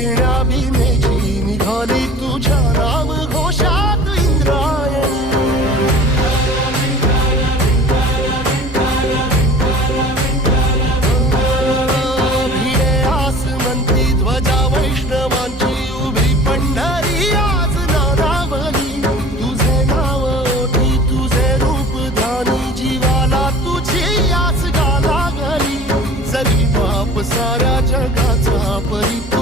घेण्या भीमेची निघाली तुझ्या नाम घोषात इंद्रायणी. भिडे आसमंती ध्वजा वैष्णवांची उभी पंढरी आज नानावली. तुझे नाव ओठी तुझे रूप ध्यानी जीवाला तुझी आस गा लागली. जरी बाप साऱ्या जगाचा परिपूर्ण